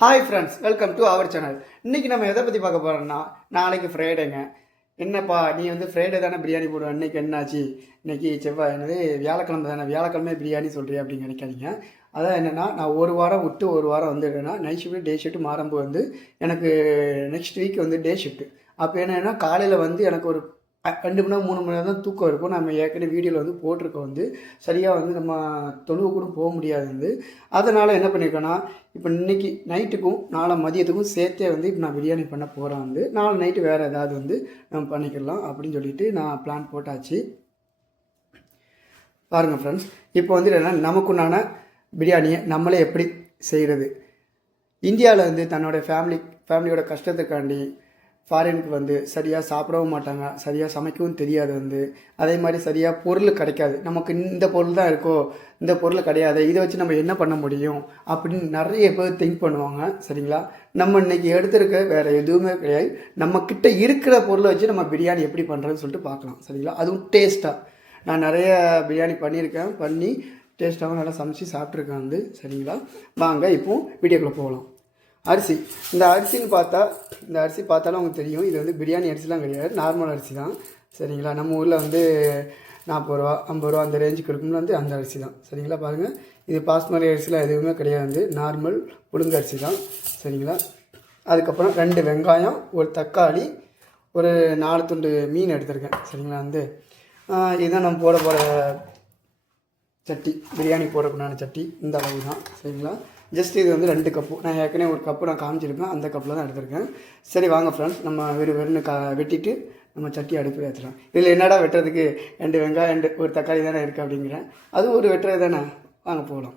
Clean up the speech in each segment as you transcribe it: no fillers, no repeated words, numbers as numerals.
Hi friends, welcome to our channel. இன்றைக்கி நம்ம எதை பற்றி பார்க்க போகிறோம்னா, நாளைக்கு ஃப்ரைடேங்க. என்னப்பா நீ வந்து ஃப்ரைடே தானே பிரியாணி போடுவேன், இன்றைக்கி என்னாச்சு? இன்றைக்கி செவ்வாய் என்னது வியாழக்கிழமை தானே, வியாழக்கிழமை பிரியாணி சொல்கிறேன் அப்படின்னு நினைக்காதீங்க. அதான் என்னென்னா, நான் ஒரு வாரம் விட்டு ஒரு வாரம் வந்துடுறேன்னா நைட் ஷிஃப்ட்டு டே ஷிஃப்ட்டு மாறும்போது வந்து எனக்கு நெக்ஸ்ட் வீக் வந்து டே ஷிஃப்ட்டு. அப்போ என்னென்னா காலையில் வந்து எனக்கு ஒரு 2 மணி நேரம் 3 மணி நேரம் தான் தூக்கம் இருக்கும். நம்ம ஏற்கனவே வீடியோவில் வந்து போட்டிருக்கோம் வந்து சரியாக வந்து நம்ம தொழுவு கூட போக முடியாது வந்து. அதனால் என்ன பண்ணியிருக்கேன்னா, இப்போ இன்றைக்கி நைட்டுக்கும் நாளை மதியத்துக்கும் சேர்த்தே வந்து இப்போ நான் பிரியாணி பண்ண போகிறேன் வந்து. நாளை நைட்டு வேறு ஏதாவது வந்து நம்ம பண்ணிக்கலாம் அப்படின்னு சொல்லிட்டு நான் பிளான் போட்டாச்சு. பாருங்கள் ஃப்ரெண்ட்ஸ், இப்போ வந்து என்னென்னா நமக்குண்டான பிரியாணியை நம்மளே எப்படி செய்கிறது. இந்தியாவில் வந்து தன்னோட ஃபேமிலியோட கஷ்டத்துக்காண்டி ஃபாரினுக்கு வந்து சரியாக சாப்பிடவும் மாட்டாங்க, சரியாக சமைக்கவும் தெரியாது வந்து. அதே மாதிரி சரியாக பொருள் கிடைக்காது. நமக்கு இந்த பொருள் தான் இருக்கோ, இந்த பொருள் கிடையாது, இதை வச்சு நம்ம என்ன பண்ண முடியும் அப்படின்னு நிறைய பேர் திங்க் பண்ணுவாங்க. சரிங்களா? நம்ம இன்றைக்கி எடுத்துருக்க வேறு எதுவுமே கிடையாது. நம்மக்கிட்ட இருக்கிற பொருளை வச்சு நம்ம பிரியாணி எப்படி பண்ணுறதுன்னு சொல்லிட்டு பார்க்கலாம். சரிங்களா? அதுவும் டேஸ்ட்டாக. நான் நிறைய பிரியாணி பண்ணி டேஸ்ட்டாகவும் நல்லா சமைச்சு சாப்பிட்ருக்கேன் வந்து. சரிங்களா? வாங்க இப்போது வீடியோக்குள்ளே போகலாம். அரிசி, இந்த அரிசின்னு பார்த்தாலும் உங்களுக்கு தெரியும், இது வந்து பிரியாணி அரிசிலாம் கிடையாது, நார்மல் அரிசி தான். சரிங்களா? நம்ம ஊரில் வந்து 40 ரூபா 50 ரூபா அந்த ரேஞ்சுக்கு இருக்கும்ல வந்து அந்த அரிசி தான். சரிங்களா? பாருங்கள், இது பாஸ்மதி அரிசிலாம் எதுவுமே கிடையாது வந்து, நார்மல் புழுங்க அரிசி தான். சரிங்களா? அதுக்கப்புறம் 2 வெங்காயம், ஒரு தக்காளி, ஒரு 4 துண்டு மீன் எடுத்திருக்கேன். சரிங்களா? வந்து இதுதான் நம்ம போட போகிற சட்டி, பிரியாணி போடக்கூடான சட்டி இந்த அளவு தான். சரிங்களா? ஜஸ்ட் இது வந்து 2 கப்பு, நான் ஏற்கனவே ஒரு கப்பு நான் காமிச்சிருப்பேன், அந்த கப்பில் தான் எடுத்திருக்கேன். சரி வாங்க ஃப்ரெண்ட்ஸ், நம்ம வெறும் வெட்டிட்டு நம்ம சட்டி அடுப்பில் ஏற்றலாம். இதில் என்னடா வெட்டுறதுக்கு 2 வெங்காயம் ஒரு தக்காளி தானே இருக்குது அப்படிங்கிறேன். அதுவும் ஒரு வெட்டுறது தானே, வாங்க போகலாம்.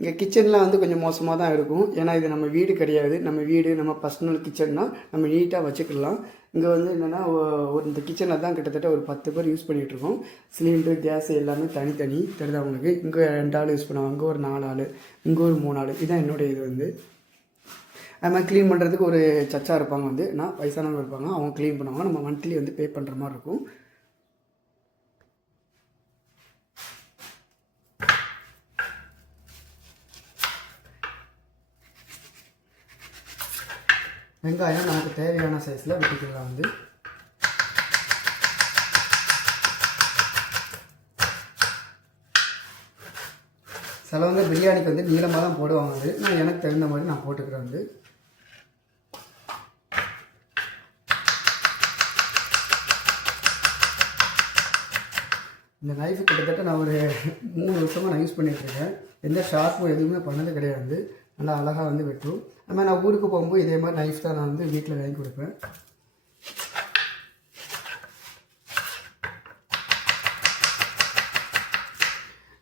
இங்கே கிச்சன்லாம் வந்து கொஞ்சம் மோசமாக தான் இருக்கும். ஏன்னா இது நம்ம வீடு கிடையாது. நம்ம பர்சனல் கிச்சன்னா நம்ம நீட்டாக வச்சுக்கலாம். இங்கே வந்து என்னென்னா இந்த கிச்சனில் தான் கிட்டத்தட்ட ஒரு 10 பேர் யூஸ் பண்ணிகிட்ருக்கோம். சிலிண்டரு, கேஸு எல்லாமே தனித்தனி தெரியுது அவங்களுக்கு. இங்கே 2 ஆள் யூஸ் பண்ணுவாங்க, இங்கே ஒரு 4 ஆள், இங்கே ஒரு 3 ஆள். இதுதான் என்னுடைய இது வந்து. அது மாதிரி க்ளீன் பண்ணுறதுக்கு ஒரு சச்சா இருப்பாங்க வந்து, வயசானவங்க இருப்பாங்க, அவங்க க்ளீன் பண்ணுவாங்க. நம்ம மந்த்லி வந்து பே பண்ணுற மாதிரி இருக்கும். வெங்காயம் நமக்கு தேவையான சைஸில் வெட்டிக்கலாம் வந்து. சிலவங்க பிரியாணிக்கு வந்து நீளமாக தான் போடுவாங்க வந்து. நான் எனக்கு தகுந்த மாதிரி நான் போட்டுக்கிறேன் வந்து. இந்த நைஃபு கிட்டத்தட்ட நான் ஒரு 3 வருஷமாக நான் யூஸ் பண்ணிகிட்ருக்கேன். எந்த ஷார்ப்பும் எதுவுமே பண்ணது கிடையாது. நல்லா அழகாக வந்து வெட்டும். அது மாதிரி நான் ஊருக்கு போகும்போது இதே மாதிரி நைஃப் தான் நான் வந்து வீட்டில் வாங்கி கொடுப்பேன்.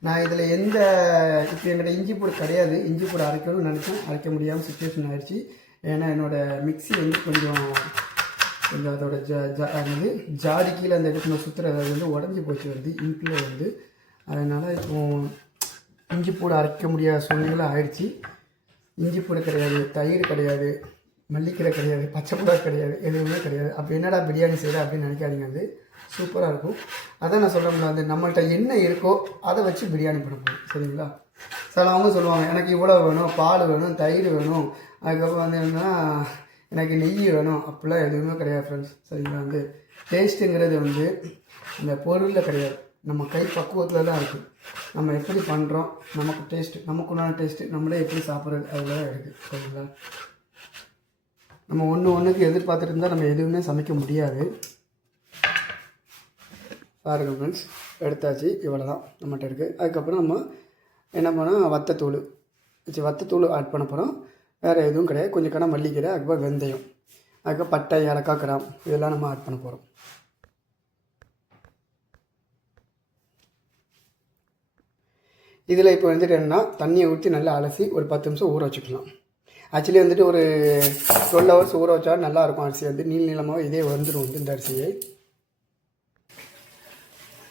நான் இதில் இப்போ என்கிட்ட இஞ்சி பூடு கிடையாது. இஞ்சி பூடு அரைக்கணும்னு நினச்சேன், அரைக்க முடியாமல் சுச்சுவேஷன் ஆகிடுச்சு. ஏன்னா என்னோடய மிக்ஸி வந்து கொஞ்சம் அதோட ஜாடி கீழே அந்த இடத்துல சுற்றுறது வந்து உடஞ்சி போச்சு வந்து இங்கில் வந்து. அதனால் இப்போது இஞ்சி பூடு அரைக்க முடியாத சூழ்நிலை ஆயிடுச்சு. இஞ்சி பூடு கிடையாது, தயிர் கிடையாது, மல்லிக்கீரை கிடையாது, பச்சை மிளகா கிடையாது, எதுவுமே கிடையாது. அப்போ என்னடா பிரியாணி செய்கிற அப்படின்னு நினைக்காதீங்க. வந்து சூப்பராக இருக்கும். அதான் நான் சொல்கிறேன், வந்து நம்மள்கிட்ட என்ன இருக்கோ அதை வச்சு பிரியாணி பண்ண போகும். சரிங்களா? சிலவங்க சொல்லுவாங்க, எனக்கு இவ்வளோ வேணும், பால் வேணும், தயிர் வேணும், அதுக்கப்புறம் வந்து என்னென்னா எனக்கு நெய் வேணும். அப்படிலாம் எதுவுமே கிடையாது ஃப்ரெண்ட்ஸ். சரிங்களா? வந்து டேஸ்ட்டுங்கிறது வந்து அந்த பொருளில் கிடையாது, நம்ம கை பக்குவத்தில் தான் இருக்குது. நம்ம எப்படி பண்ணுறோம், நமக்கு டேஸ்ட்டு, நமக்குண்டான டேஸ்ட்டு, நம்மளே எப்படி சாப்பிட்றது, அதில் தான் இருக்குது. சரிங்களா? நம்ம ஒன்றுக்கு எதிர்பார்த்துட்டு இருந்தால் நம்ம எதுவுமே சமைக்க முடியாது. பாருங்கள் ஃப்ரெண்ட்ஸ், எடுத்தாச்சு. இவ்வளோ தான் நம்மகிட்ட இருக்குது. அதுக்கப்புறம் நம்ம என்ன பண்ணால் வத்தத்தூள் ஆட் பண்ண போகிறோம். வேறு எதுவும் கிடையாது. கொஞ்சம் கடை மல்லிக்கீரை, அதுக்கப்புறம் வெந்தயம், அதுக்கப்புறம் பட்டை, ஏலக்காய், கிராம் இதெல்லாம் நம்ம ஆட் பண்ண போகிறோம். இதில் இப்போ வந்துட்டு என்னென்னா தண்ணியை ஊற்றி நல்லா அலசி ஒரு 10 நிமிஷம் ஊற வச்சுக்கலாம். ஆக்சுவலி வந்துட்டு ஒரு 12 ஹவர்ஸ் ஊற வச்சா நல்லாயிருக்கும். அரிசி வந்து நீளமாக இதே வந்துடும் வந்து இந்த அரிசியை.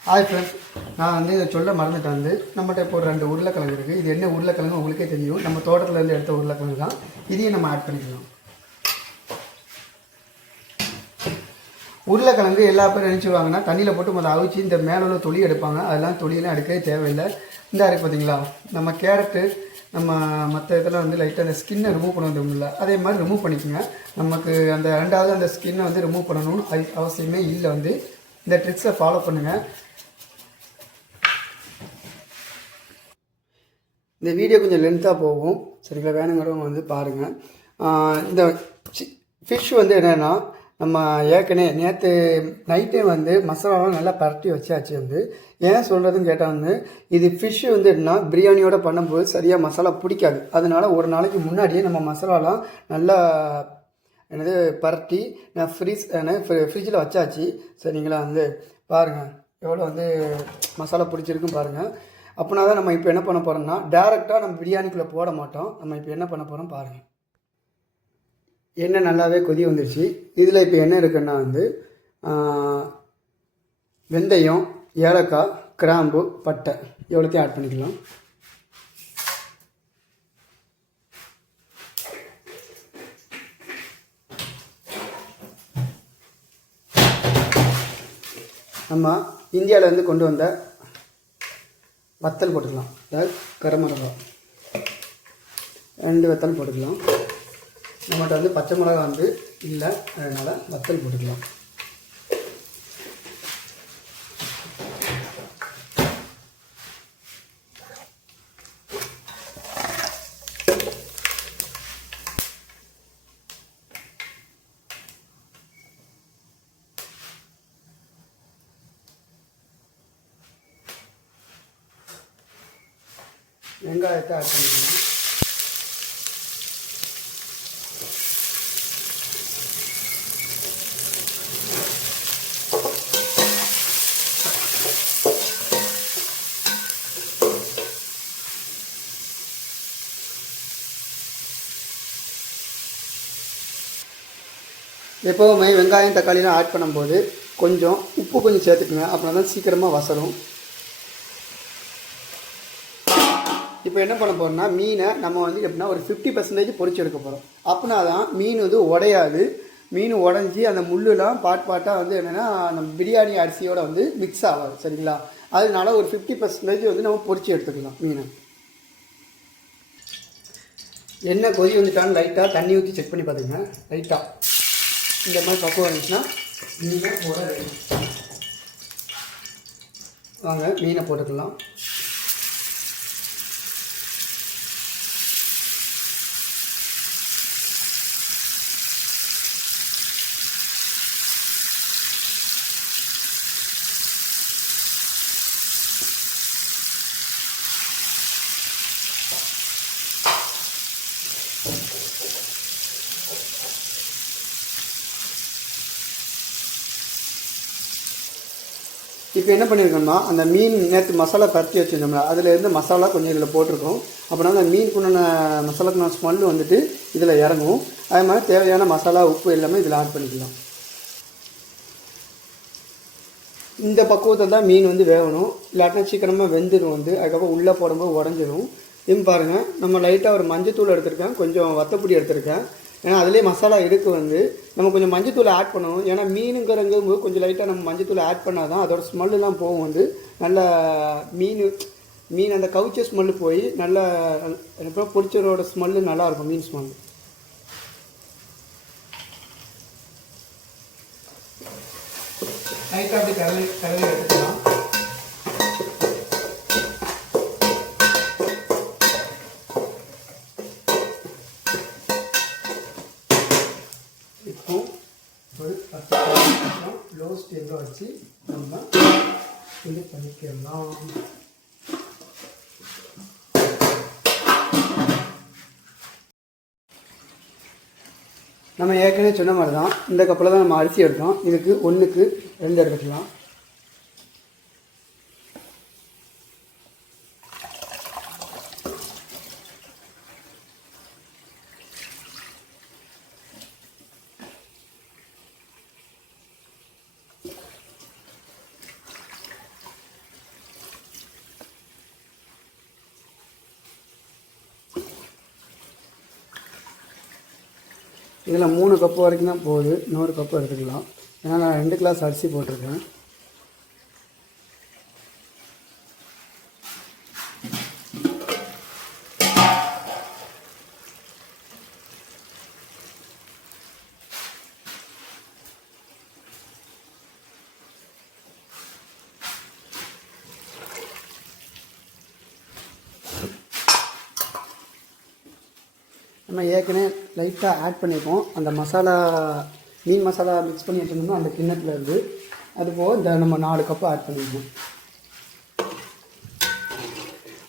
ஹாய் ஃப்ரெண்ட்ஸ், நான் வந்து இதை சொல்ல மறந்துட்டேன் வந்து. நம்மகிட்ட இப்போ ஒரு 2 உருளைக்கிழங்கு இருக்குது. இது என்ன உருளைக்கிழங்கு உங்களுக்கே தெரியும், நம்ம தோட்டத்துலேருந்து எடுத்த உருளைக்கிழங்கு தான். இதையும் நம்ம ஆட் பண்ணிக்கலாம். உருளைக்கிழங்கு எல்லா பேரும் நினச்சிடுவாங்கன்னா தண்ணியில் போட்டு முதல்ல அவிச்சு இந்த மேலே உள்ள தொலி எடுப்பாங்க. அதெல்லாம் தொலியெல்லாம் எடுக்கவே தேவையில்லை. இந்த இருக்குது பார்த்தீங்களா, நம்ம கேரட்டு நம்ம மற்ற இதில் வந்து லைட்டாக அந்த ஸ்கின்னை ரிமூவ் பண்ண முடியல, அதே மாதிரி ரிமூவ் பண்ணிக்கோங்க. நமக்கு அந்த ரெண்டாவது அந்த ஸ்கின்னை வந்து ரிமூவ் பண்ணணும்னு அவசியமே இல்லை. வந்து இந்த ட்ரிக்ஸை ஃபாலோ பண்ணுங்கள். இந்த வீடியோ கொஞ்சம் லென்த்தாக போகும், சரிங்களா? வேணுங்கிறவங்க வந்து பாருங்கள். இந்த ஃபிஷ் வந்து என்னென்னா, நம்ம ஏற்கனவே நேற்று நைட்டே வந்து மசாலாலாம் நல்லா பரட்டி வச்சாச்சு. வந்து ஏன் சொல்கிறதுன்னு கேட்டால் வந்து இது ஃபிஷ்ஷு வந்து என்னன்னா பிரியாணியோட பண்ணும்போது சரியாக மசாலா பிடிக்காது. அதனால ஒரு நாளைக்கு முன்னாடியே நம்ம மசாலாலாம் நல்லா என்னது பரட்டி நான் ஃப்ரிட்ஜில் வச்சாச்சு, சரிங்களா? வந்து பாருங்கள் எவ்வளோ வந்து மசாலா பிடிச்சிருக்குன்னு பாருங்கள். அப்படின்னா தான் நம்ம இப்போ என்ன பண்ண போகிறோம்னா டேரெக்டாக நம்ம பிரியாணிக்குள்ளே போட மாட்டோம். நம்ம இப்போ என்ன பண்ண போகிறோம் பாருங்கள். எண்ணெய் நல்லாவே கொதி வந்துடுச்சு. இதில் இப்போ என்ன இருக்குன்னா வந்து வெந்தயம், ஏலக்காய், கிராம்பு, பட்டை எவ்வளோத்தையும் ஆட் பண்ணிக்கலாம். நம்ம இந்தியாவிலேருந்து கொண்டு வந்த வத்தல் போட்டுக்கலாம். அதாவது கரம் மிளகா 2 வத்தல் போட்டுக்கலாம். நம்மகிட்ட வந்து பச்சை மிளகா வந்து இல்லை, அதனால் வத்தல் போட்டுக்கலாம். வெங்காயத்தை ஆட் பண்ணிக்கலாம். எப்போவுமே வெங்காயம் தக்காளிலாம் ஆட் பண்ணும்போது கொஞ்சம் உப்பு கொஞ்சம் சேர்த்துக்குங்க, அப்படின்னா தான் சீக்கிரமாக வசரும். இப்போ என்ன பண்ண போகிறோம்னா மீனை நம்ம வந்து எப்படின்னா ஒரு 50% பொரிச்சு எடுக்க போகிறோம். அப்படின்னா தான் மீன் வந்து உடையாது. மீன் உடஞ்சி அந்த முள்ளுலாம் பாட்டாக வந்து என்னென்னா நம்ம பிரியாணி அரிசியோட வந்து மிக்ஸ் ஆகாது, சரிங்களா? அதனால ஒரு 50% வந்து நம்ம பொரிச்சு எடுத்துக்கலாம் மீனை. எண்ணெய் கொதி வந்துட்டான்னு லைட்டாக தண்ணி ஊற்றி செக் பண்ணி பார்த்துங்க. லைட்டாக இந்த மாதிரி பக்குவம் இருந்துச்சுன்னா மீனை போட ரெடி. வாங்க மீனை போட்டுக்கலாம். இப்போ என்ன பண்ணியிருக்கோம்னா அந்த மீன் நேற்று மசாலா பரட்டி வச்சுருந்தோம்ல, அதுலேருந்து மசாலா கொஞ்சம் இதில் போட்டிருக்கோம். அப்படின்னா அந்த மீனுக்குண்டான மசாலாக்குன ஸ்மெல்லு வந்துட்டு இதில் இறங்கும். அதே மாதிரி தேவையான மசாலா உப்பு எல்லாமே இதில் ஆட் பண்ணிக்கலாம். இந்த பக்குவத்தில் தான் மீன் வந்து வேகணும், இல்லாட்டினா சீக்கிரமாக வெந்துடும். வந்து அதுக்கப்புறம் உள்ளே போடும்போது உடஞ்சிடும். இதுன்னு பாருங்கள், நம்ம லைட்டாக ஒரு மஞ்சத்தூள் எடுத்திருக்கேன், கொஞ்சம் வத்தப்பொடி எடுத்திருக்கேன். ஏன்னா அதிலே மசாலா இருக்கு. வந்து நம்ம கொஞ்சம் மஞ்சத்தூள் ஆட் பண்ணணும். ஏன்னா மீனுங்கிறங்கும்போது கொஞ்சம் லைட்டாக நம்ம மஞ்சத்தூள் ஆட் பண்ணால் தான் அதோட ஸ்மெல்லாம் போகும். வந்து நல்லா மீன் அந்த கவுச்ச ஸ்மெல்லு போய் நல்லா எனக்கு பொரிச்சரோட ஸ்மெல்லு நல்லாயிருக்கும். மீன் ஸ்மெல்லு லைட்டாக அப்படி கலரி எடுத்துக்கலாம். இப்போ ஒரு 10 நிமிஷம் லோ ஸ்டீமில் வச்சு நம்ம இது பண்ணிக்கலாம். நம்ம ஏற்கனவே சொன்ன மாதிரி தான் இந்த கப்பில் தான் நம்ம அரிசி எடுத்தோம். இதுக்கு 1க்கு 2 எடுத்துக்கலாம். இதில் 3 கப்பு வரைக்கும் தான் போகுது, இன்னொரு கப்பு எடுத்துக்கலாம். ஏன்னா நான் 2 கிளாஸ் அரிசி போட்டிருக்கேன். நம்ம ஏற்கனவே லைட்டாக ஆட் பண்ணியிருக்கோம் அந்த மசாலா, மீன் மசாலா மிக்ஸ் பண்ணி வச்சுருந்தோம்னா அந்த கிண்ணத்தில் இருந்து. அதுபோக இந்த நம்ம 4 கப்பு ஆட் பண்ணியிருக்கோம்.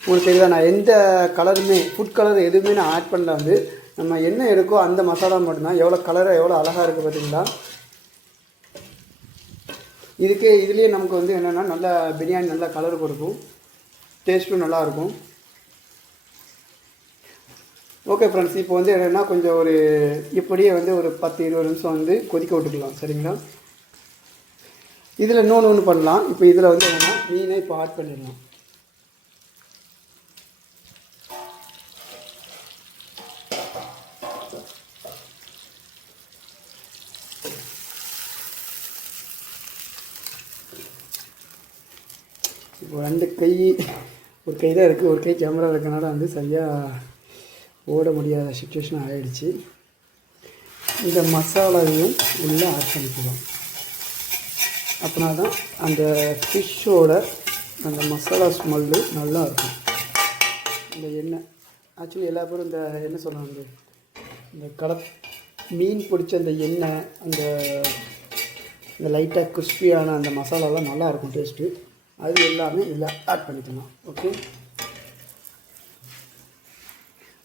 உங்களுக்கு தெரியுதா, நான் எந்த கலருமே ஃபுட் கலர் எதுவுமே நான் ஆட் பண்ணல. வந்து நம்ம என்ன இருக்கோ அந்த மசாலா மட்டும்தான். எவ்வளோ கலராக எவ்வளோ அழகாக இருக்குது பார்த்தீங்களா. இதுலேயே நமக்கு வந்து என்னென்னா நல்லா பிரியாணி நல்லா கலர் கொடுக்கும், டேஸ்ட்டும் நல்லாயிருக்கும். ஓகே ஃப்ரெண்ட்ஸ், இப்போ வந்து என்னென்னா கொஞ்சம் ஒரு இப்படியே வந்து ஒரு 10-20 நிமிஷம் வந்து கொதிக்க விட்டுக்கலாம். சரிங்களா. இதில் இன்னொன்று பண்ணலாம். இப்போ இதில் வந்து என்னென்னா மீனை இப்போ ஆட் பண்ணிடலாம். இப்போ 2 கை, ஒரு கை தான் இருக்குது, ஒரு கை கேமரா இருக்கனால வந்து சரியாக ஓட முடியாத சுச்சுவேஷன் ஆகிடுச்சு. இந்த மசாலாவையும் உள்ளே ஆட் பண்ணிக்கலாம். அப்படின்னா தான் அந்த ஃபிஷ்ஷோட அந்த மசாலா ஸ்மெல்லு நல்லா இருக்கும். இந்த எண்ணெய் ஆக்சுவலி எல்லா பேரும் இந்த என்ன சொல்கிறாங்க, இந்த மீன் பிடிச்ச அந்த எண்ணெய், அந்த லைட்டாக கிறிஸ்பியான அந்த மசாலாலாம் நல்லாயிருக்கும் டேஸ்ட்டு. அது எல்லாமே இதில் ஆட் பண்ணிக்கலாம்.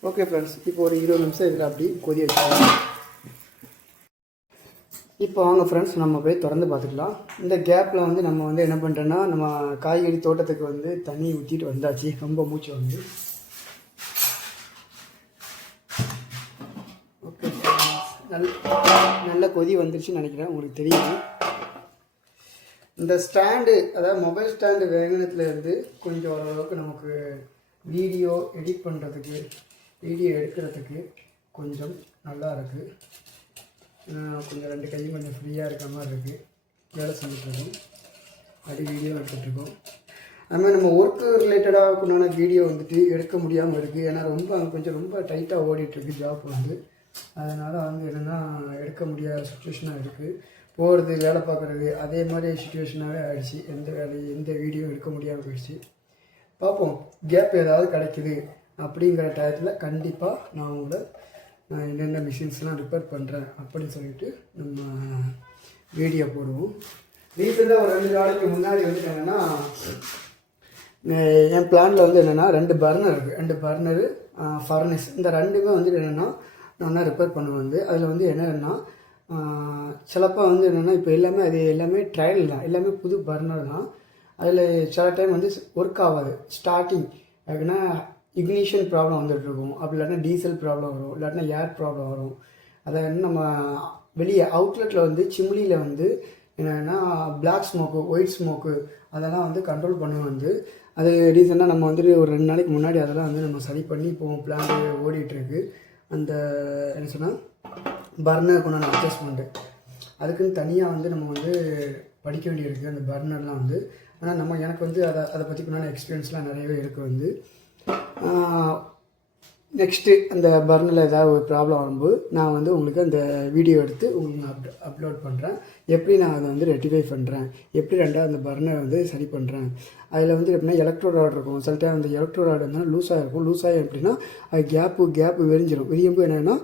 ஓகே ஃப்ரெண்ட்ஸ், இப்போ ஒரு 20 நிமிஷம் இதில் அப்படி கொதி வச்சுக்கலாம். இப்போ வாங்க ஃப்ரெண்ட்ஸ், நம்ம போய் திறந்து பார்த்துக்கலாம். இந்த கேப்பில் வந்து நம்ம வந்து என்ன பண்ணுறோன்னா, நம்ம காய்கறி தோட்டத்துக்கு வந்து தண்ணி ஊற்றிட்டு வந்தாச்சு. ரொம்ப மூச்சு வந்து. ஓகே ஃப்ரெண்ட்ஸ், நல்ல கொதி வந்துருச்சுன்னு நினைக்கிறேன். உங்களுக்கு தெரியும். இந்த ஸ்டாண்டு, அதாவது மொபைல் ஸ்டாண்டு வேகனத்துலேருந்து கொஞ்சம் ஓரளவுக்கு நமக்கு வீடியோ எடிட் பண்ணுறதுக்கு, வீடியோ எடுக்கிறதுக்கு கொஞ்சம் நல்லா இருக்குது. கொஞ்சம் 2 கையும் கொஞ்சம் ஃப்ரீயாக இருக்கிற மாதிரி இருக்குது. வேலை செஞ்சுட்ருக்கோம், அப்படி வீடியோ எடுத்துகிட்ருக்கோம். அதுமாதிரி நம்ம ஒர்க்கு ரிலேட்டடாக உண்டான வீடியோ வந்துட்டு எடுக்க முடியாமல் இருக்குது. ஏன்னா ரொம்ப டைட்டாக ஓடிட்டுருக்கு ஜாப் வந்து. அதனால் வந்து என்னென்னா எடுக்க முடியாத சுச்சுவேஷனாக இருக்குது. போகிறது, வேலை பார்க்குறது, அதே மாதிரி சுச்சுவேஷனாகவே ஆகிடுச்சு. எந்த வீடியோ எடுக்க முடியாமல் போயிடுச்சு. பார்ப்போம், கேப் ஏதாவது கிடைக்குது அப்படிங்கிற டயத்தில் கண்டிப்பாக நான் என்னென்ன மிஷின்ஸ்லாம் ரிப்பேர் பண்ணுறேன் அப்படின்னு சொல்லிட்டு நம்ம வீடியோ போடுவோம். ரீசெண்டாக ஒரு 2 நாளைக்கு முன்னாடி வந்து என்னென்னா, என் பிளானில் வந்து என்னென்னா 2 பர்னர் இருக்குது. 2 பர்னரு, ஃபர்னஸ், இந்த 2மே வந்து என்னென்னா நான் தான் ரிப்பேர் பண்ணுவேன். வந்து அதில் வந்து என்னென்னா சிலப்போ வந்து என்னென்னா இப்போ எல்லாமே ட்ரையல் தான், எல்லாமே புது பர்னர் தான். அதில் சில டைம் வந்து ஒர்க் ஆகாது. ஸ்டார்டிங் அப்படின்னா இக்னிஷன் ப்ராப்ளம் வந்துட்டுருக்கும். அப்படி இல்லாட்டினா டீசல் ப்ராப்ளம் வரும், இல்லாட்டினா ஏர் ப்ராப்ளம் வரும். அதை வந்து நம்ம வெளியே அவுட்லெட்டில் வந்து சிம்லியில் வந்து என்னென்னா பிளாக் ஸ்மோக்கு, ஒயிட் ஸ்மோக்கு அதெல்லாம் வந்து கண்ட்ரோல் பண்ண வந்து அது ரீசெண்டாக நம்ம வந்துட்டு ஒரு 2 நாளைக்கு முன்னாடி அதெல்லாம் வந்து நம்ம சரி பண்ணி இப்போ பிளான் ஓடிட்டுருக்கு. அந்த என்ன சொன்னால் பர்னருக்கு உண்டான அட்ஜஸ்ட்மெண்ட்டு அதுக்குன்னு தனியாக வந்து நம்ம வந்து படிக்க வேண்டியிருக்கு அந்த பர்னர்லாம் வந்து. ஆனால் எனக்கு வந்து அதை பற்றி உண்டான எக்ஸ்பீரியன்ஸ்லாம் நிறையவே இருக்குது வந்து. நெக்ஸ்ட்டு அந்த பர்னரில் ஏதாவது ஒரு ப்ராப்ளம் வரும்போது நான் வந்து உங்களுக்கு அந்த வீடியோ எடுத்து உங்களுக்கு அப்லோட் பண்ணுறேன். எப்படி நான் அதை வந்து ரெக்டிஃபை பண்ணுறேன், எப்படி ரெண்டாவது அந்த பர்னரை வந்து சரி பண்ணுறேன். அதில் வந்து எப்படின்னா எலக்ட்ரோ ராட் இருக்கும். சில டைம் அந்த எலக்ட்ரோ ராட் இருந்தால் லூஸாக இருக்கும். லூஸாகி எப்படின்னா அது கேப்பு விரிஞ்சிடும். விரியும்போது என்னென்னா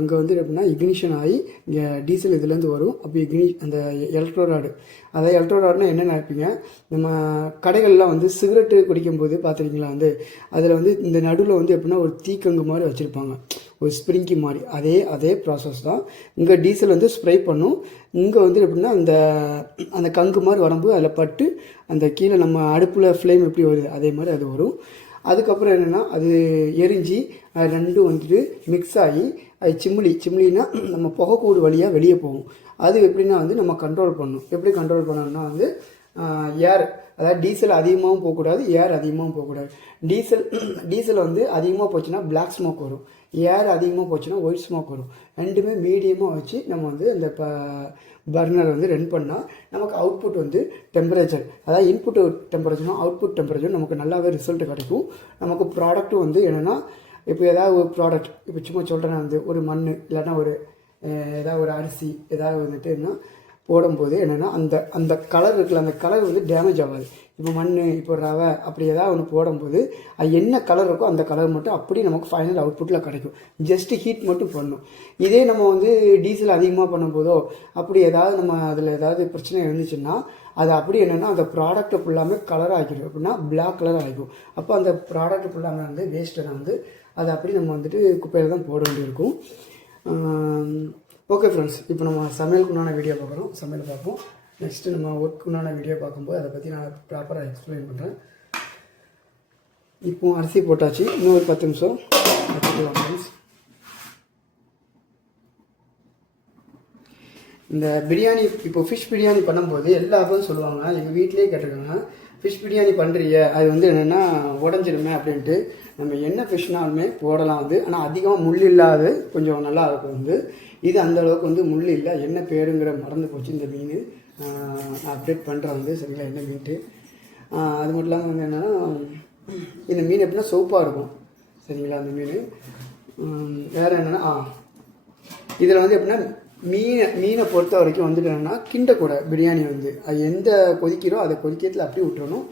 அங்கே வந்து எப்படின்னா இக்னிஷன் ஆகி இங்கே டீசல் இதுலேருந்து வரும். அப்போ அந்த எலக்ட்ரோ ராடு, அதாவது எலக்ட்ரோ ராட்னா என்ன நினைப்பீங்க, நம்ம கடைகள்லாம் வந்து சிகரெட்டு குடிக்கும்போது பார்த்துருக்கீங்களா, வந்து அதில் வந்து இந்த நடுவில் வந்து எப்படின்னா ஒரு தீக்கங்கு மாதிரி வச்சுருப்பாங்க, ஒரு ஸ்ப்ரிங்கி மாதிரி. அதே ப்ராசஸ் தான். இங்கே டீசல் வந்து ஸ்ப்ரே பண்ணும். இங்கே வந்து எப்படின்னா அந்த கங்கு மாதிரி வரும்போது அதில் பட்டு அந்த கீழே நம்ம அடுப்பில் ஃப்ளேம் எப்படி வருது அதே மாதிரி அது வரும். அதுக்கப்புறம் என்னென்னா அது எரிஞ்சு அது ரெண்டும் வந்துட்டு மிக்ஸ் ஆகி அது சிம்லினா நம்ம புகைக்கூடு வழியாக வெளியே போகும். அது எப்படின்னா வந்து நம்ம கண்ட்ரோல் பண்ணணும். எப்படி கண்ட்ரோல் பண்ணணும்னா வந்து ஏர், அதாவது டீசல் அதிகமாகவும் போகக்கூடாது, ஏர் அதிகமாகவும் போகக்கூடாது. டீசல் வந்து அதிகமாக போச்சுன்னா பிளாக் ஸ்மோக் வரும், ஏர் அதிகமாக போச்சுன்னா ஒயிட் ஸ்மோக் வரும். ரெண்டுமே மீடியமாக வச்சு நம்ம வந்து இந்த பர்னர் வந்து ரன் பண்ணால் நமக்கு அவுட்புட் வந்து டெம்பரேச்சர், அதாவது இன்புட் டெம்பரேச்சரும் அவுட்புட் டெம்பரேச்சரும் நமக்கு நல்லாவே ரிசல்ட் கிடைக்கும். நமக்கு ப்ராடக்ட்டும் வந்து என்னென்னா இப்போ ஏதாவது ஒரு ப்ராடக்ட், இப்போ சும்மா சொல்கிறேன்னா வந்து ஒரு மண் இல்லைன்னா ஏதாவது ஒரு அரிசி ஏதாவது வந்துட்டு என்ன போடும்போது என்னென்னா அந்த கலர் இருக்குல்ல, அந்த கலர் வந்து டேமேஜ் ஆகாது. இப்போ மண், இப்போ ரவை அப்படி ஏதாவது ஒன்று போடும்போது அது என்ன கலர் இருக்கோ அந்த கலர் மட்டும் அப்படி நமக்கு ஃபைனல் அவுட்புட்டில் கிடைக்கும். ஜஸ்ட்டு ஹீட் மட்டும் பண்ணணும். இதே நம்ம வந்து டீசல் அதிகமாக பண்ணும்போதோ அப்படி ஏதாவது நம்ம அதில் ஏதாவது பிரச்சனை இருந்துச்சுன்னா அது அப்படி என்னென்னா அந்த ப்ராடக்ட்டை ஃபுல்லாமே கலர் ஆகிடும். அப்படின்னா பிளாக் கலர் ஆகிடும். அப்போ அந்த ப்ராடக்ட் ஃபுல்லாமே வந்து வேஸ்ட்டை வந்து அதை அப்படி நம்ம வந்துட்டு குப்பையில் தான் போட வேண்டியிருக்கும். ஓகே ஃப்ரெண்ட்ஸ், இப்போ நம்ம சமையலுக்குண்டான வீடியோ பார்க்குறோம். சமையல் பார்ப்போம். நெக்ஸ்ட்டு நம்ம ஒர்க்குண்டான வீடியோ பார்க்கும்போது அதை பற்றி நான் ப்ராப்பராக எக்ஸ்பிளைன் பண்ணுறேன். இப்போது அரிசி போட்டாச்சு. இன்னும் ஒரு 10 நிமிஷம் வச்சுக்கலாம் ஃப்ரெண்ட்ஸ். இந்த பிரியாணி, இப்போ ஃபிஷ் பிரியாணி பண்ணும்போது எல்லாரும் சொல்லுவாங்க, எங்கள் வீட்டிலேயே கேட்டிருக்காங்க, ஃபிஷ் பிரியாணி பண்ணுறீங்க அது வந்து என்னென்னா உடஞ்சிருமே அப்படின்ட்டு. நம்ம என்ன ஃபிஷ்னாலுமே போடலாம் வந்து, ஆனால் அதிகமாக முள் இல்லாது கொஞ்சம் நல்லா இருக்கும் வந்து. இது அந்தளவுக்கு வந்து முள் இல்லை. என்ன பேருங்கிற மறந்து போச்சு இந்த மீன். நான் அப்டேட் பண்ணுறேன் வந்து சரிங்களா என்ன மீன்ட்டு. அது மட்டும் இல்லாமல் வந்து என்னென்னா இந்த மீன் எப்படின்னா சோப்பாக இருக்கும் சரிங்களா அந்த மீன். வேறு என்னென்னா இதில் வந்து எப்படின்னா மீனை பொறுத்த வரைக்கும் வந்துட்டு என்னென்னா கிண்டக்கூட பிரியாணி வந்து அது எந்த கொதிக்கிறோ அதை கொதிக்கிறதுல அப்படியே விட்டுறணும்.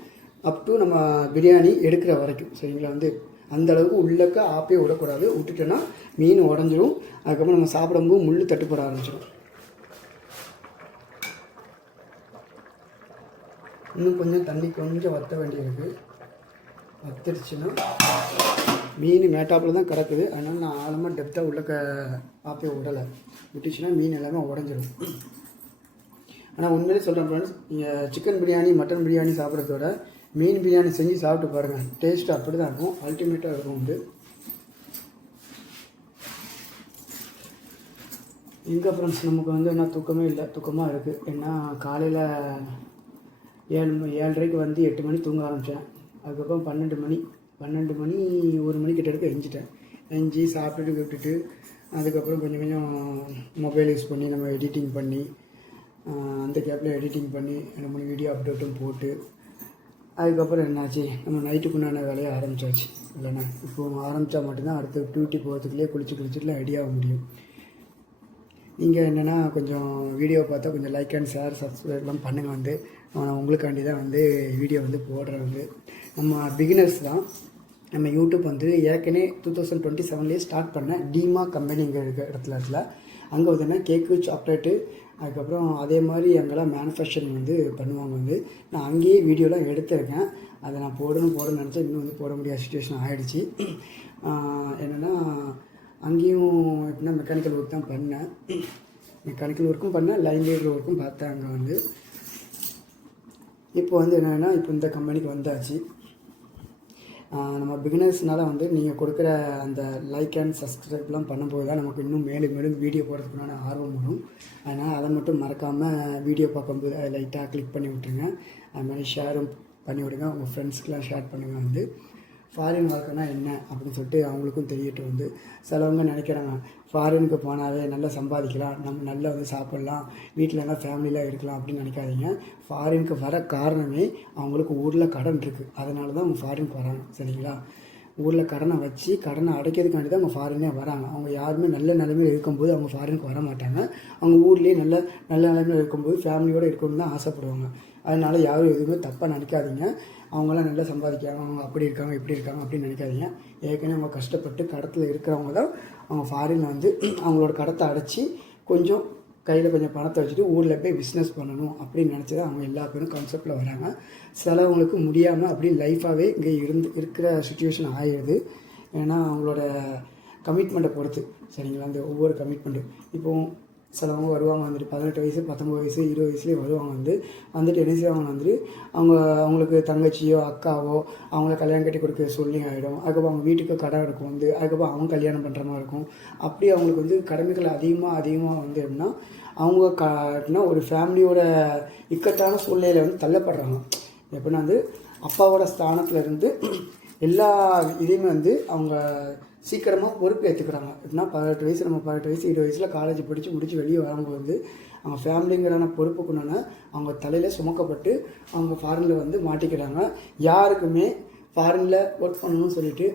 அப் டு நம்ம பிரியாணி எடுக்கிற வரைக்கும் சரிங்களா வந்து அந்தளவுக்கு உள்ளக்க ஆப்பே விடக்கூடாது. விட்டுட்டோன்னா மீன் உடஞ்சிரும். அதுக்கப்புறம் நம்ம சாப்பிடும்போது முள் தட்டுப்பட ஆரம்பிச்சிடும். இன்னும் கொஞ்சம் தண்ணி கொஞ்சம் வற்ற வேண்டியிருக்கு. வத்திருச்சுன்னா மீன் மேட்டாப்பில் தான் கிடக்குது. அதனால் நான் ஆழமாக டெப்த்தாக உள்ளக்க ஆப்பே விடலை. விட்டுச்சுன்னா மீன் எல்லாமே உடஞ்சிடும். ஆனால் உண்மையிலே சொல்கிறேன் ஃப்ரெண்ட்ஸ், நீங்கள் சிக்கன் பிரியாணி மட்டன் பிரியாணி சாப்பிட்றதோட மீன் பிரியாணி செஞ்சு சாப்பிட்டு பாருங்கள். டேஸ்ட்டு அப்படி தான் இருக்கும். அல்டிமேட்டாக இருக்கும் வந்து. எங்கே ஃப்ரெண்ட்ஸ் நமக்கு வந்து என்ன தூக்கமே இல்லை, தூக்கமாக இருக்குது. ஏன்னா காலையில் 7:30க்கு வந்து 8 மணி தூங்க ஆரம்பித்தேன். அதுக்கப்புறம் 12 மணி 1 மணி கிட்ட இருக்க எஞ்சிட்டேன். எஞ்சி சாப்பிட்டுட்டு விட்டுட்டு அதுக்கப்புறம் கொஞ்சம் கொஞ்சம் மொபைல் யூஸ் பண்ணி நம்ம எடிட்டிங் பண்ணி அந்த கேப்பில் எடிட்டிங் பண்ணி 2 3 வீடியோ அப்டேட்டும் போட்டு அதுக்கப்புறம் என்னாச்சு, நம்ம நைட்டுக்குண்டான வேலையை ஆரம்பித்தாச்சு இல்லைண்ணா. இப்போ ஆரம்பித்தா மட்டும்தான் அடுத்த டியூட்டி போகிறதுக்குள்ளே குளிச்சுட்டுலாம் ரெடியாக முடியும். நீங்கள் என்னென்னா கொஞ்சம் வீடியோ பார்த்தா கொஞ்சம் லைக் அண்ட் ஷேர் சப்ஸ்கிரைப்லாம் பண்ணுங்கள் வந்து. நான் உங்களுக்காண்டி தான் வந்து வீடியோ வந்து போடுறேன் வந்து. நம்ம பிகினர்ஸ் தான். நம்ம யூடியூப் வந்து ஏற்கனவே 2027 ஸ்டார்ட் பண்ண டீமா கம்பெனிங்கிற இடத்துல அங்கே வந்து கேக்கு சாக்லேட்டு அதுக்கப்புறம் அதே மாதிரி அங்கெல்லாம் மேனுஃபேக்சரிங் வந்து பண்ணுவாங்க வந்து. நான் அங்கேயே வீடியோலாம் எடுத்திருக்கேன். அதை நான் போடணும்னு நினச்சேன். இன்னும் வந்து போட முடியாத சுச்சுவேஷன் ஆகிடுச்சு. என்னென்னா அங்கேயும் எப்படின்னா மெக்கானிக்கல் ஒர்க் தான் பண்ணேன். மெக்கானிக்கல் ஒர்க்கும் பண்ணேன், லைன் லீடர் ஒர்க்கும் பார்த்தேன் அங்கே வந்து. இப்போ வந்து என்னென்னா இப்போ இந்த கம்பெனிக்கு வந்தாச்சு. நம்ம பிகினர்ஸ்னால் வந்து நீங்கள் கொடுக்குற அந்த லைக் அண்ட் சப்ஸ்கிரைப்லாம் பண்ணும்போது தான் நமக்கு இன்னும் மேலும் மேலும் வீடியோ போடுறதுக்குனான ஆர்வம் வரும். அதனால் அதை மட்டும் மறக்காமல் வீடியோ பார்க்கும்போது அதை லைட்டாக கிளிக் பண்ணி விட்ருங்க. அது மாதிரி ஷேரும் பண்ணி விடுங்க. உங்கள் ஃப்ரெண்ட்ஸ்க்கெலாம் ஷேர் பண்ணுங்கள் வந்து. ஃபாரின் வாழ்க்கைனா என்ன அப்படின்னு சொல்லிட்டு அவங்களுக்கும் தெரியட்டும் வந்து. சிலவங்க நினைக்கிறாங்க ஃபாரினுக்கு போனாவே நல்லா சம்பாதிக்கலாம், நம்ம நல்லா வந்து சாப்பிட்லாம், வீட்டில் எல்லாம் ஃபேமிலியில் இருக்கலாம் அப்படின்னு நினைக்காதீங்க. ஃபாரினுக்கு வர காரணமே அவங்களுக்கு ஊரில் கடன் இருக்குது. அதனால தான் அவங்க ஃபாரினுக்கு வராங்க சரிங்களா. ஊரில் கடனை வச்சு கடனை அடைக்கிறதுக்காண்டி தான் அவங்க ஃபாரினே வராங்க. அவங்க யாருமே நல்ல நிலைமையில் இருக்கும்போது அவங்க ஃபாரினுக்கு வர மாட்டாங்க. அவங்க ஊர்லேயே நல்ல நிலைமையில் இருக்கும்போது ஃபேமிலியோடு இருக்கணும்னு தான் ஆசைப்படுவாங்க. அதனால் யாரும் எதுவுமே தப்பாக நினைக்காதீங்க. அவங்களாம் நல்லா சம்பாதிக்கிறாங்க, அவங்க அப்படி இருக்காங்க இப்படி இருக்காங்க அப்படின்னு நினைக்காதீங்க. ஏற்கனவே அவங்க கஷ்டப்பட்டு கடத்தில் இருக்கிறவங்க தான் அவங்க ஃபாரினில் வந்து அவங்களோட கடத்தை அடைச்சி கொஞ்சம் கையில் கொஞ்சம் பணத்தை வச்சுட்டு ஊரில் போய் பிஸ்னஸ் பண்ணணும் அப்படின்னு நினச்சி தான் அவங்க எல்லா பேரும் கான்செப்டில் வராங்க. சிலவங்களுக்கு முடியாமல் அப்படி லைஃபாகவே இங்கே இருக்கிற சுச்சுவேஷன் ஆகிடுது. ஏன்னா அவங்களோட கமிட்மெண்ட்டை பொறுத்து சரிங்களா. அந்த ஒவ்வொரு கமிட்மெண்ட்டு இப்போது சிலவங்க வருவாங்க வந்துட்டு 18 வயசு 19 வயசு 20 வயசுலேயே வருவாங்க வந்துட்டு என்ன செய்வாங்க வந்துட்டு அவங்களுக்கு தங்கச்சியோ அக்காவோ அவங்கள கல்யாணம் கட்டி கொடுக்க சொல்லி ஆகிடும். அதுக்கப்புறம் அவங்க வீட்டுக்கு கடன் இருக்கும் வந்து. அதுக்கப்புறம் அவங்க கல்யாணம் பண்ணுற மாதிரி இருக்கும். அப்படி அவங்களுக்கு வந்து கடமைகள் அதிகமாக வந்து எப்படின்னா அவங்க எப்படின்னா ஒரு ஃபேமிலியோட இக்கட்டான சூழ்நிலையில் வந்து தள்ளப்படுறாங்க. எப்படின்னா வந்து அப்பாவோட ஸ்தானத்தில் இருந்து எல்லா இதையுமே வந்து அவங்க சீக்கிரமாக பொறுப்பு ஏற்றுக்கிறாங்க. எப்படின்னா 18 வயசு நம்ம 18 வயசு 20 வயசில் காலேஜ் படித்து முடித்து வெளியே வரும்போது வந்து அவங்க ஃபேமிலிங்கிறான பொறுப்புக்குன்னு அவங்க தலையில் சுமக்கப்பட்டு அவங்க ஃபாரினில் வந்து மாட்டிக்கிறாங்க. யாருக்குமே ஃபாரினில் ஒர்க் பண்ணணும்னு சொல்லிட்டு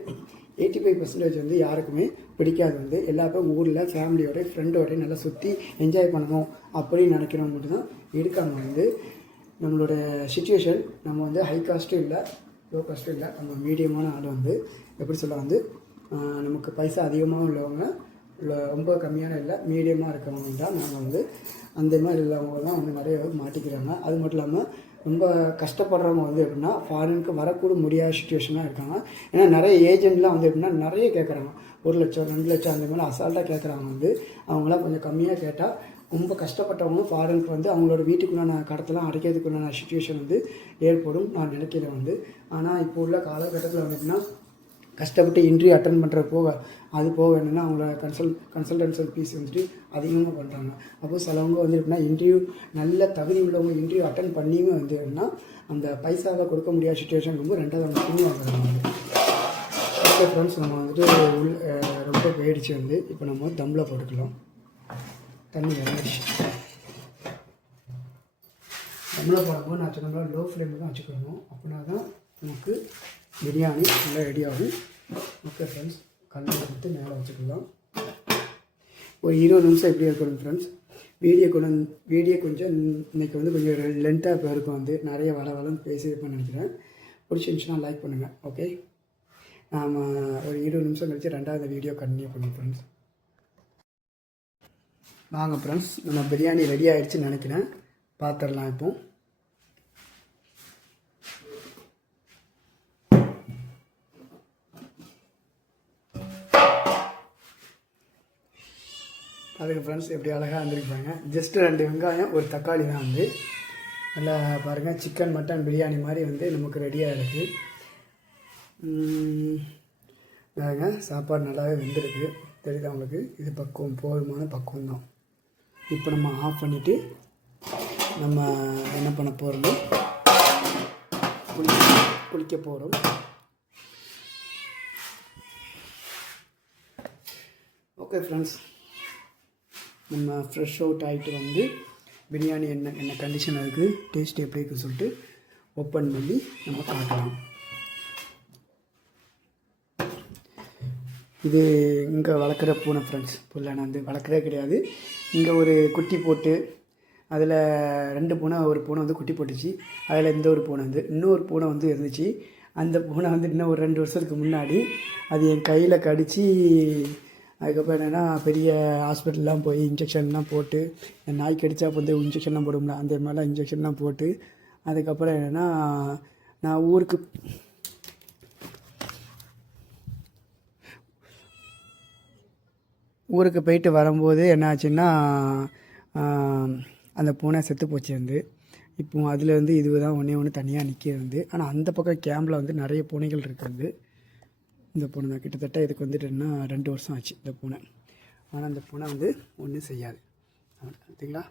85% வந்து யாருக்குமே பிடிக்காது வந்து. எல்லா பேரும் ஊரில் ஃபேமிலியோட ஃப்ரெண்டோட நல்லா சுற்றி என்ஜாய் பண்ணணும் அப்படின்னு நினைக்கிறவங்க மட்டும் தான் இருக்காங்க வந்து. நம்மளோட சுச்சுவேஷன் நம்ம வந்து ஹை காஸ்ட்டும் இல்லை லோ காஸ்ட்டும் இல்லை, நம்ம மீடியமான ஆள் வந்து எப்படி சொல்ல வந்து நமக்கு பைசா அதிகமாக உள்ளவங்க இல்லை ரொம்ப கம்மியான இல்லை மீடியமாக இருக்கிறவங்க தான் நாங்கள் வந்து அந்த மாதிரி உள்ளவங்க தான் வந்து நிறைய மாட்டிக்கிறாங்க. அது மட்டும் இல்லாமல் ரொம்ப கஷ்டப்படுறவங்க வந்து எப்படின்னா ஃபாரினுக்கு வரக்கூட முடியாத சுச்சுவேஷனாக இருக்காங்க. ஏன்னா நிறைய ஏஜென்ட்லாம் வந்து எப்படின்னா நிறைய கேட்குறாங்க, 1 லட்சம் 2 லட்சம் அந்த மாதிரி அசால்ட்டாக கேட்குறாங்க. வந்து அவங்களாம் கொஞ்சம் கம்மியாக கேட்டால் ரொம்ப கஷ்டப்பட்டவங்க ஃபாரினுக்கு வந்து அவங்களோட வீட்டுக்குள்ளான கடத்தெல்லாம் அடைக்கிறதுக்குள்ளான சுச்சுவேஷன் வந்து ஏற்படும் நான் நினைக்கிறேன் வந்து. ஆனால் இப்போ உள்ள காலகட்டத்தில் வந்து எப்படின்னா கஷ்டப்பட்டு இன்டர்வியூ அட்டன் பண்ணுற போக அது போக என்னென்னா அவங்களோட கன்சல்டன்சல் ஃபீஸ் வந்துட்டு அதிகமாக பண்ணுறாங்க. அப்போது சிலவங்க வந்து எப்படின்னா இன்டர்வியூ நல்ல தகுதி உள்ளவங்க இன்டர்வியூ அட்டன் பண்ணியுமே வந்து எப்படின்னா அந்த பைசாவை கொடுக்க முடியாத சுச்சுவேஷன் ரொம்ப 2வது அவங்க திரும்பி வாங்குறாங்க. ஓகே ஃப்ரெண்ட்ஸ், நம்ம வந்துட்டு ரொம்ப போயிடுச்சு வந்து. இப்போ நம்ம தம்மில் போட்டுக்கலாம். தண்ணி இறங்கிடுச்சு. தம்மில் போடும்போது நான் சொன்ன லோ ஃப்ளேமில் தான் வச்சுக்கணும், அப்படின்னா தான் நமக்கு பிரியாணி நல்லா ரெடி ஆகும். ஓகே ஃப்ரெண்ட்ஸ், கல்லை எடுத்து மேலே வச்சுக்கலாம். ஒரு 20 நிமிஷம் எப்படி இருக்கணும் ஃப்ரெண்ட்ஸ். வீடியோ கொஞ்சம் இன்றைக்கி வந்து கொஞ்சம் லென்த்தாக இப்போ இருக்கும் வந்து நிறைய வளன்னு பேசியிருப்பேன்னு நினைக்கிறேன். பிடிச்சிருந்துச்சுன்னா லைக் பண்ணுங்கள். ஓகே, நாம் ஒரு 20 நிமிஷம் கழித்து 2வது வீடியோ கண்டினியூ பண்ணுவோம் ஃப்ரெண்ட்ஸ். வாங்க ஃப்ரெண்ட்ஸ், நம்ம பிரியாணி ரெடி ஆகிடுச்சுன்னு நினைக்கிறேன். பார்த்துடலாம். இப்போ அதுக்கு ஃப்ரெண்ட்ஸ் எப்படி அழகாக வந்துருப்பாங்க. ஜஸ்ட்டு 2 வெங்காயம் 1 தக்காளி தான் வந்து நல்லா பாருங்கள். சிக்கன் மட்டன் பிரியாணி மாதிரி வந்து நமக்கு ரெடியாக இருக்குது. பாருங்க, சாப்பாடு நல்லாவே வெந்திருக்கு தெரியுதா உங்களுக்கு. இது பக்குவம் போதுமான பக்குவம் தான். இப்போ நம்ம ஆஃப் பண்ணிவிட்டு நம்ம என்ன பண்ண போகிறோம்னா குளிக்க போகிறோம். ஓகே ஃப்ரெண்ட்ஸ், நம்ம ஃப்ரெஷ் அவுட் ஆகிட்டு வந்து பிரியாணி என்ன கண்டிஷன் இருக்குது, டேஸ்ட் எப்படி இருக்குன்னு சொல்லிட்டு ஓப்பன் பண்ணி நம்ம காட்டலாம். இது இங்கே வளர்க்குற பூனை ஃப்ரெண்ட்ஸ். புள்ள நான் வந்து வளர்க்குறதே கிடையாது. இங்கே ஒரு குட்டி போட்டு அதில் 2 பூனை, ஒரு பூனை வந்து குட்டி போட்டுச்சு. அதில் இந்த ஒரு பூனை வந்து இன்னொரு பூனை வந்து இருந்துச்சு. அந்த பூனை வந்து இன்னும் ஒரு 2 வருஷத்துக்கு முன்னாடி அது என் கையில் கடித்து அதுக்கப்புறம் என்னென்னா பெரிய ஹாஸ்பிட்டல்லாம் போய் இன்ஜெக்ஷன்லாம் போட்டு, என் நாய் கடித்தா வந்து இன்ஜெக்ஷன்லாம் போடும்ல அந்த மாதிரிலாம் இன்ஜெக்ஷன்லாம் போட்டு அதுக்கப்புறம் என்னென்னா நான் ஊருக்கு போயிட்டு வரும்போது என்ன ஆச்சுன்னா அந்த பூனை செத்து போச்சு வந்து. இப்போ அதில் வந்து இது தான் ஒன்று தனியாக நிற்கிறது வந்து. ஆனால் அந்த பக்கம் கேம்பில் வந்து நிறைய பூனைகள் இருக்குது. இந்த பூனை தான் கிட்டத்தட்ட இதுக்கு வந்துட்டுன்னா 2 வருஷம் ஆச்சு இந்த பூனை. ஆனால் அந்த பூனை வந்து ஒன்றும் செய்யாது. பார்த்தீங்களா?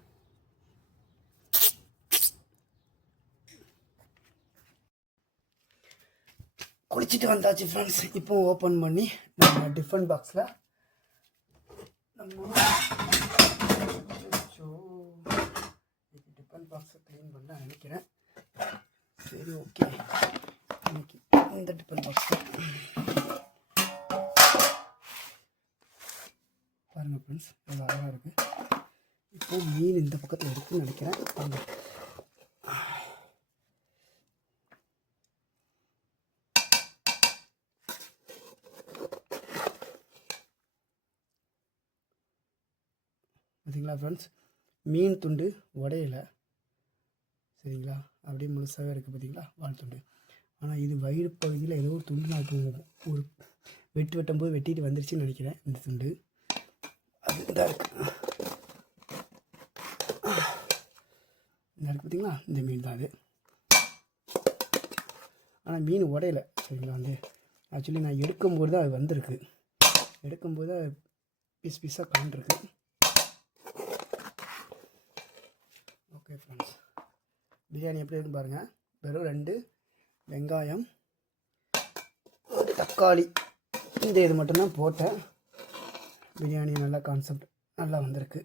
குளிச்சுட்டு வந்தாச்சு ஃப்ரெண்ட்ஸ். இப்போ ஓப்பன் பண்ணி நம்ம டிஃபன் பாக்ஸில் நம்ம டிஃபன் பாக்ஸை க்ளீன் பண்ண நினைக்கிறேன். சரி, ஓகே. இன்னைக்கு இந்த டிஃபன் பாக்ஸ் பாருங்கள் ஃப்ரெண்ட்ஸ், அது அழகாக இருக்குது. இப்போ மீன் இந்த பக்கத்தில் இருக்குதுன்னு நினைக்கிறேன். பார்த்தீங்களா ஃப்ரெண்ட்ஸ், மீன் துண்டு உடையலை சரிங்களா, அப்படியே முழுசாகவே இருக்குது. பார்த்தீங்களா வால் துண்டு. ஆனால் இது வயிறு பகுதியில் ஏதோ ஒரு துண்டு நான் இப்போ ஒரு வெட்டும்போது வெட்டிட்டு வந்துருச்சுன்னு நினைக்கிறேன். இந்த துண்டு அது இதாக இருக்குது. இந்த இருக்குது பார்த்தீங்களா, இந்த மீன் தான் அது. ஆனால் மீன் உடையலை சரிங்களா. வந்து ஆக்சுவலி நான் எடுக்கும்போது தான் அது வந்திருக்கு. எடுக்கும்போது அது பீஸாக கலந்துருக்கு. ஓகே ஃப்ரெண்ட்ஸ், பிரியாணி எப்படி இருக்குன்னு பாருங்கள். வெறும் 2 வெங்காயம், தக்காளி, இந்த இது மட்டும்தான் போட்டேன். பிரியாணி நல்லா கான்செப்ட் நல்லா வந்திருக்கு.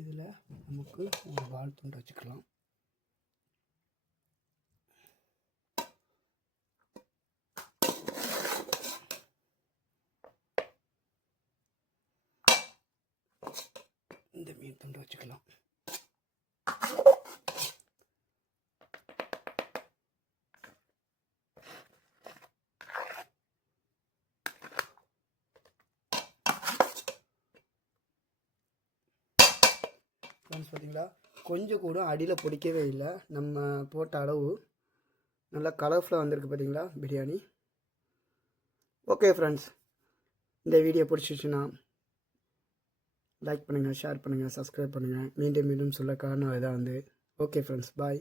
இதில் நமக்கு ஒரு வால் துண்டு வச்சுக்கலாம். இந்த மீன் துண்டு வச்சுக்கலாம். ஃப்ரெண்ட்ஸ் பார்த்தீங்களா, கொஞ்சம் கூட அடியில் பிடிக்கவே இல்லை. நம்ம போட்ட அளவு நல்லா கலர்ஃபுல்லாக வந்திருக்கு பார்த்தீங்களா பிரியாணி. ஓகே ஃப்ரெண்ட்ஸ், இந்த வீடியோ பிடிச்சிச்சுன்னா லைக் பண்ணுங்கள், ஷேர் பண்ணுங்கள், சப்ஸ்கிரைப் பண்ணுங்கள். மீண்டும் மீண்டும் சொல்ல காரணம் இதான் வந்து. ஓகே ஃப்ரெண்ட்ஸ், பாய்.